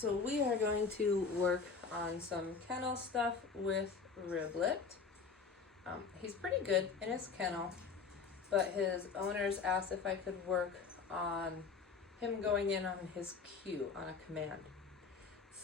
So we are going to work on some kennel stuff with Riblet. He's pretty good in his kennel, but his owners asked if I could work on him going in on his cue, on a command.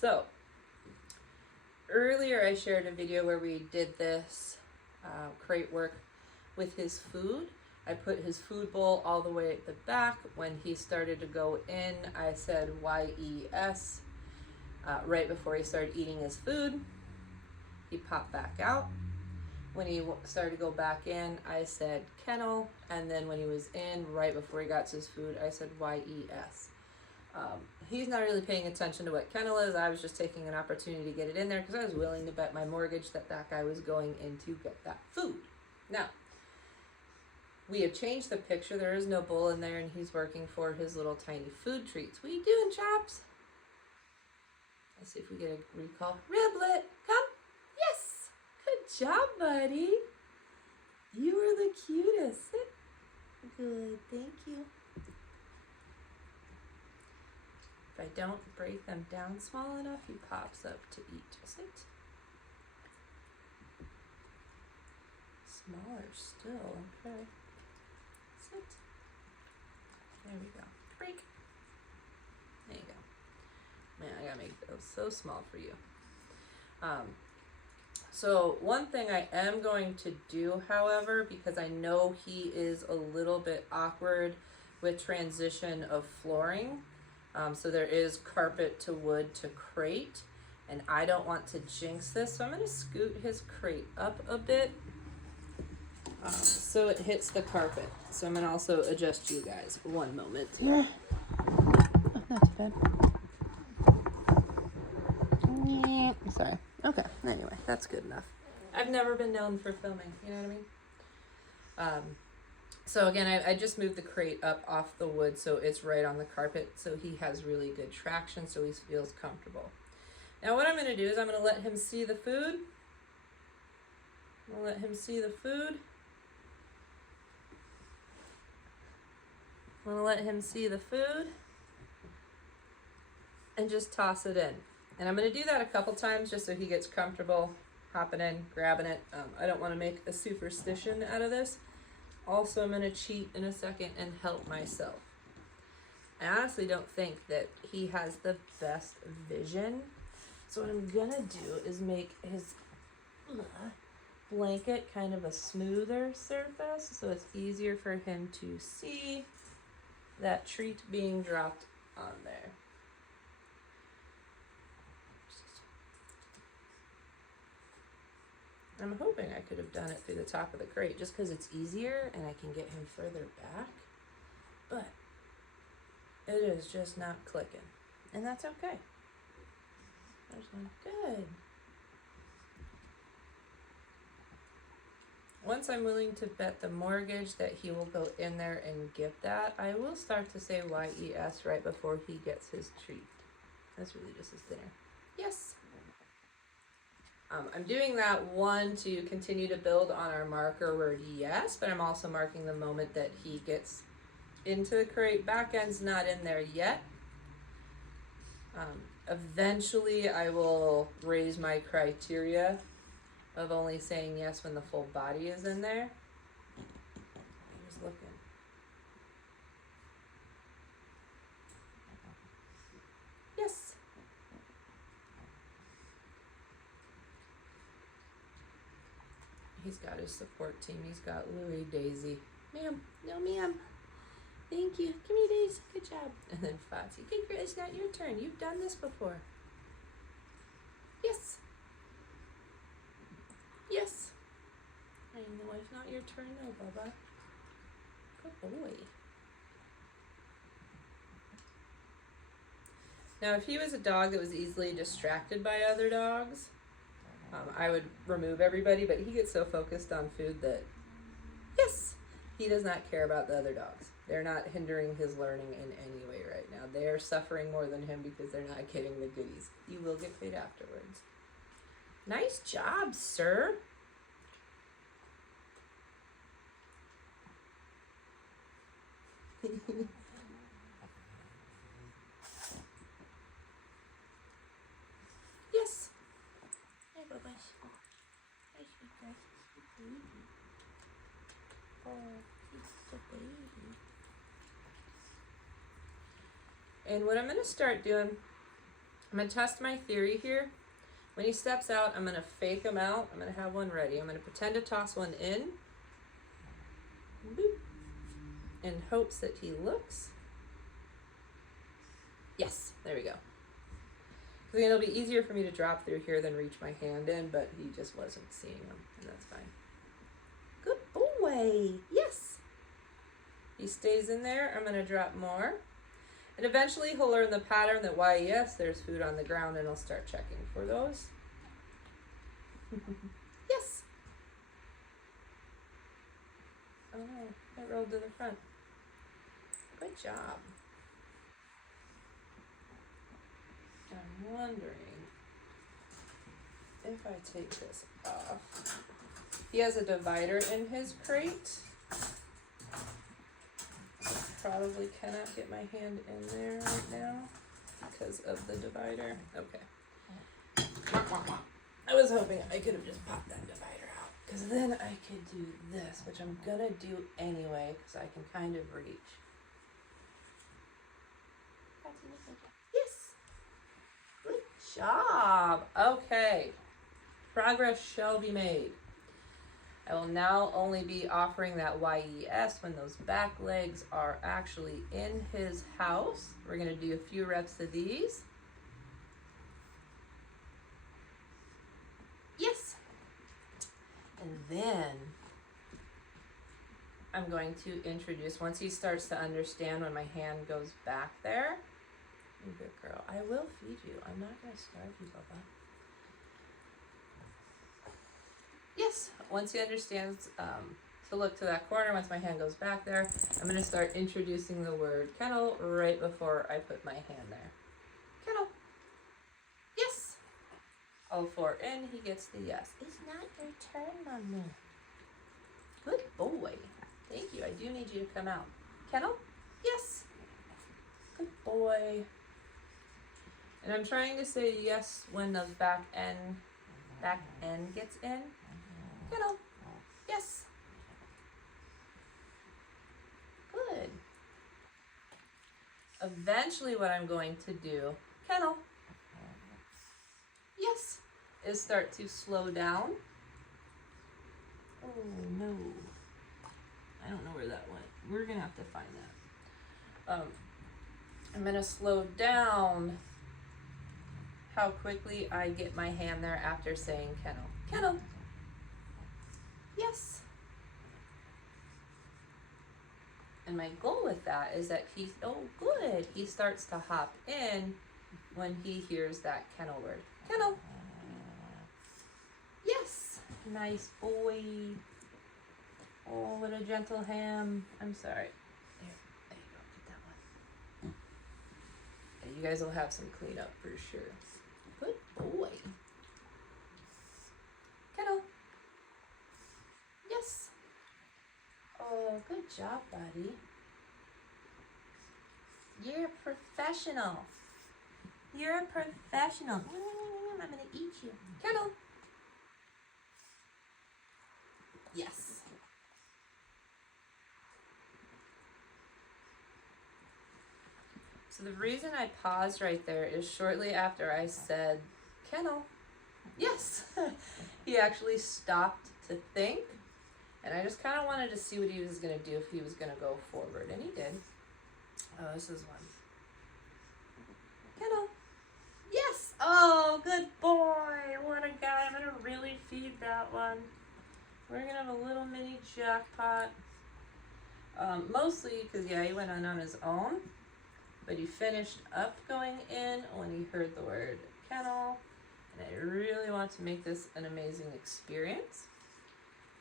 So earlier I shared a video where we did this crate work with his food. I put his food bowl all the way at the back. When he started to go in, I said YES. Right before he started eating his food, he popped back out. When he started to go back in, I said kennel, and then when he was in, right before he got to his food, I said YES. He's not really paying attention to what kennel is. I was just taking an opportunity to get it in there because I was willing to bet my mortgage that that guy was going in to get that food. Now, we have changed the picture. There is no bowl in there, and he's working for his little tiny food treats. What are you doing, Chops? Let's see if we get a recall. Riblet, come. Yes. Good job, buddy. You are the cutest. Sit. Good, thank you. If I don't break them down small enough, he pops up to eat. Sit. Smaller still, okay. Sit. There we go. Break. There you go. Man, I gotta make those so small for you. So one thing I am going to do, however, because I know he is a little bit awkward with transition of flooring, so there is carpet to wood to crate, and I don't want to jinx this, so I'm going to scoot his crate up a bit so it hits the carpet. So I'm going to also adjust you guys. One moment. Yeah. Oh, not too bad. Sorry. Okay, anyway, that's good enough. I've never been known for filming, you know what I mean? So again, I just moved the crate up off the wood so it's right on the carpet so he has really good traction so he feels comfortable. Now what I'm going to do is I'm going to let him see the food. I'm going to let him see the food. I'm going to let him see the food and just toss it in. And I'm going to do that a couple times just so he gets comfortable hopping in, grabbing it. I don't want to make a superstition out of this. Also, I'm going to cheat in a second and help myself. I honestly don't think that he has the best vision. So what I'm going to do is make his blanket kind of a smoother surface so it's easier for him to see that treat being dropped on there. I'm hoping I could have done it through the top of the crate just because it's easier and I can get him further back, but it is just not clicking, and that's okay. There's one. Good. Once I'm willing to bet the mortgage that he will go in there and get that, I will start to say YES right before he gets his treat. That's really just his dinner. Yes. I'm doing that one to continue to build on our marker word yes, but I'm also marking the moment that he gets into the crate. Back end's not in there yet. Eventually I will raise my criteria of only saying yes when the full body is in there. I'm just looking. Yes. He's got his support team. He's got Louie, Daisy. Ma'am. No, ma'am. Thank you. Give me Daisy. Good job. And then Foxy. Okay, it's not your turn. You've done this before. Yes. Yes. I know it's not your turn now, Bubba. Good boy. Now, if he was a dog that was easily distracted by other dogs, I would remove everybody, but he gets so focused on food that, yes, he does not care about the other dogs. They're not hindering his learning in any way right now. They are suffering more than him because they're not getting the goodies. You will get paid afterwards. Nice job, sir. he's a baby. And what I'm going to start doing, I'm going to test my theory here. When he steps out, I'm going to fake him out. I'm going to have one ready. I'm going to pretend to toss one in. Boop. In hopes that he looks. Yes, there we go. Because it'll be easier for me to drop through here than reach my hand in, but he just wasn't seeing them, and that's fine. Good boy. Yes. He stays in there. I'm going to drop more. And eventually he'll learn the pattern that, why, yes, there's food on the ground, and he'll start checking for those. Yes. Oh no, it rolled to the front. Good job. I'm wondering if I take this off. He has a divider in his crate. Probably cannot get my hand in there right now because of the divider. Okay. I was hoping I could have just popped that divider out, because then I could do this, which I'm gonna do anyway, because I can kind of reach. Yes. Good job. Okay. Progress shall be made. I will now only be offering that YES when those back legs are actually in his house. We're going to do a few reps of these. Yes. And then I'm going to introduce, once he starts to understand when my hand goes back there. Good girl. I will feed you. I'm not going to starve you, Bubba. Yes, once he understands to look to that corner, once my hand goes back there, I'm going to start introducing the word kennel right before I put my hand there. Kennel. Yes. All four in, he gets the yes. It's not your turn, Mommy. Good boy. Thank you. I do need you to come out. Kennel. Yes. Good boy. And I'm trying to say yes when the back end gets in. Kennel. Yes. Good. Eventually what I'm going to do, kennel. Yes. Is start to slow down. Oh no. I don't know where that went. We're going to have to find that. I'm going to slow down how quickly I get my hand there after saying kennel. Kennel. Yes. And my goal with that is that he starts to hop in when he hears that kennel word. Kennel. Yes. Nice boy. Oh, what a gentle ham. I'm sorry. There you go. Get that one. Yeah, you guys will have some cleanup for sure. Good boy. Kennel. Yes. Oh, good job, buddy. You're a professional. You're a professional. I'm gonna eat you. Kennel. Yes. So the reason I paused right there is shortly after I said kennel. Yes. He actually stopped to think. And I just kind of wanted to see what he was going to do if he was going to go forward. And he did. Oh, this is one. Kennel. Yes. Oh, good boy. What a guy. I'm going to really feed that one. We're going to have a little mini jackpot. Mostly because, yeah, he went on his own. But he finished up going in when he heard the word kennel. And I really want to make this an amazing experience.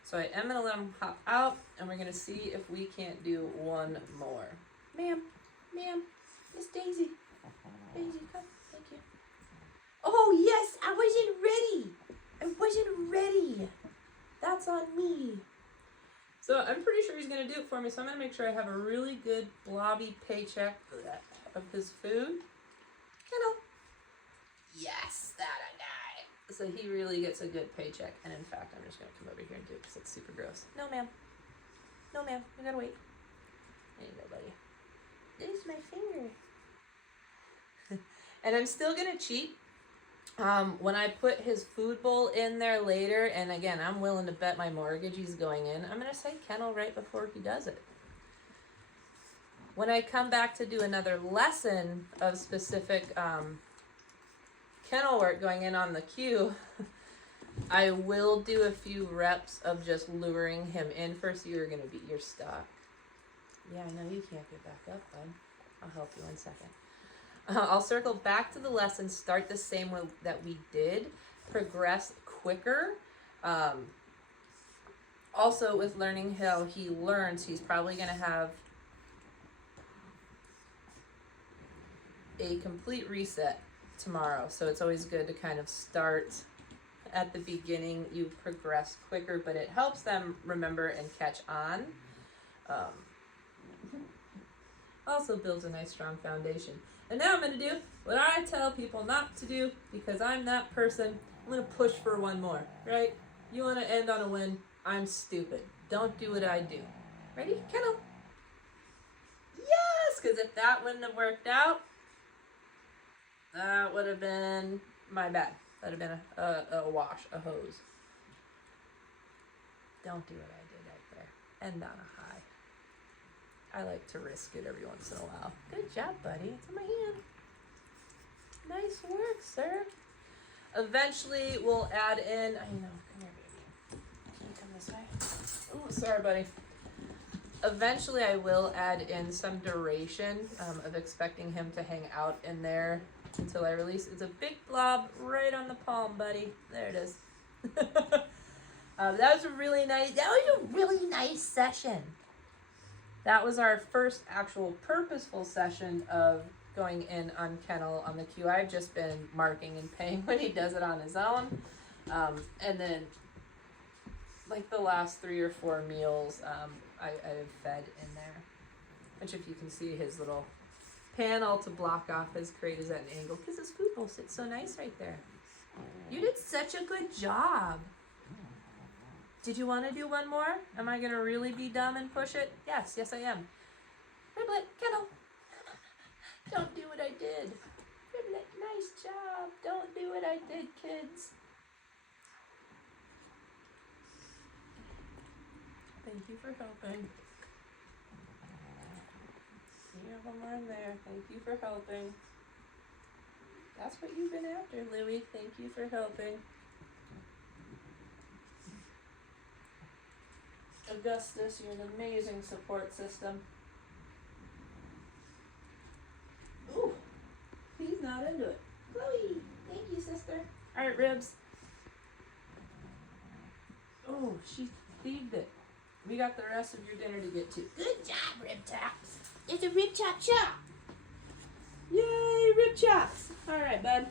So I am going to let him hop out, and we're going to see if we can't do one more. Ma'am, Miss Daisy. Daisy, come, thank you. Oh, yes, I wasn't ready. That's on me. So I'm pretty sure he's going to do it for me, so I'm going to make sure I have a really good blobby paycheck of his food. Kennel. Yes, that a guy. So he really gets a good paycheck. And in fact, I'm just going to come over here and do it because it's super gross. No, ma'am. No, ma'am. You gotta wait. Ain't nobody. There's my finger. And I'm still gonna cheat. When I put his food bowl in there later, and again, I'm willing to bet my mortgage he's going in, I'm gonna say kennel right before he does it. When I come back to do another lesson of specific kennel work going in on the cue, I will do a few reps of just luring him in first. You're stuck. Yeah, I know you can't get back up, bud. I'll help you in a second. I'll circle back to the lesson, start the same way that we did, progress quicker. Also, with learning how he learns, he's probably going to have a complete reset tomorrow. So it's always good to kind of start at the beginning. You progress quicker, but it helps them remember and catch on. Also builds a nice strong foundation. And now I'm going to do what I tell people not to do, because I'm that person. I'm going to push for one more, right? You want to end on a win? I'm stupid. Don't do what I do. Ready? Kennel. Yes, because if that wouldn't have worked out, that would have been my bad. That would have been a wash, a hose. Don't do what I did right there. End on a high. I like to risk it every once in a while. Good job, buddy. It's in my hand. Nice work, sir. Eventually, we'll add in... I know. Come here, baby. Can you come this way? Oh, sorry, buddy. Eventually, I will add in some duration of expecting him to hang out in there until I release. It's a big blob right on the palm, buddy. There it is. That was a really nice session. That was our first actual purposeful session of going in on kennel on the cue. I've just been marking and paying when he does it on his own. And then, like the last 3 or 4 meals, I've fed in there. Which, if you can see, his little panel to block off his crate is at an angle, because his food bowl sits so nice right there. You did such a good job. Did you want to do one more? Am I going to really be dumb and push it? Yes, I am. Riblet, kennel. Don't do what I did. Riblet, nice job. Don't do what I did, kids. Thank you for helping. You have one more in there. Thank you for helping. That's what you've been after, Louie. Thank you for helping. Augustus, you're an amazing support system. Ooh, he's not into it. Chloe, thank you, sister. All right, Ribs. Oh, she thieved it. We got the rest of your dinner to get to. Good job, Rib Chops. It's a Rib Chop shop. Yay, Rib Chops. All right, bud.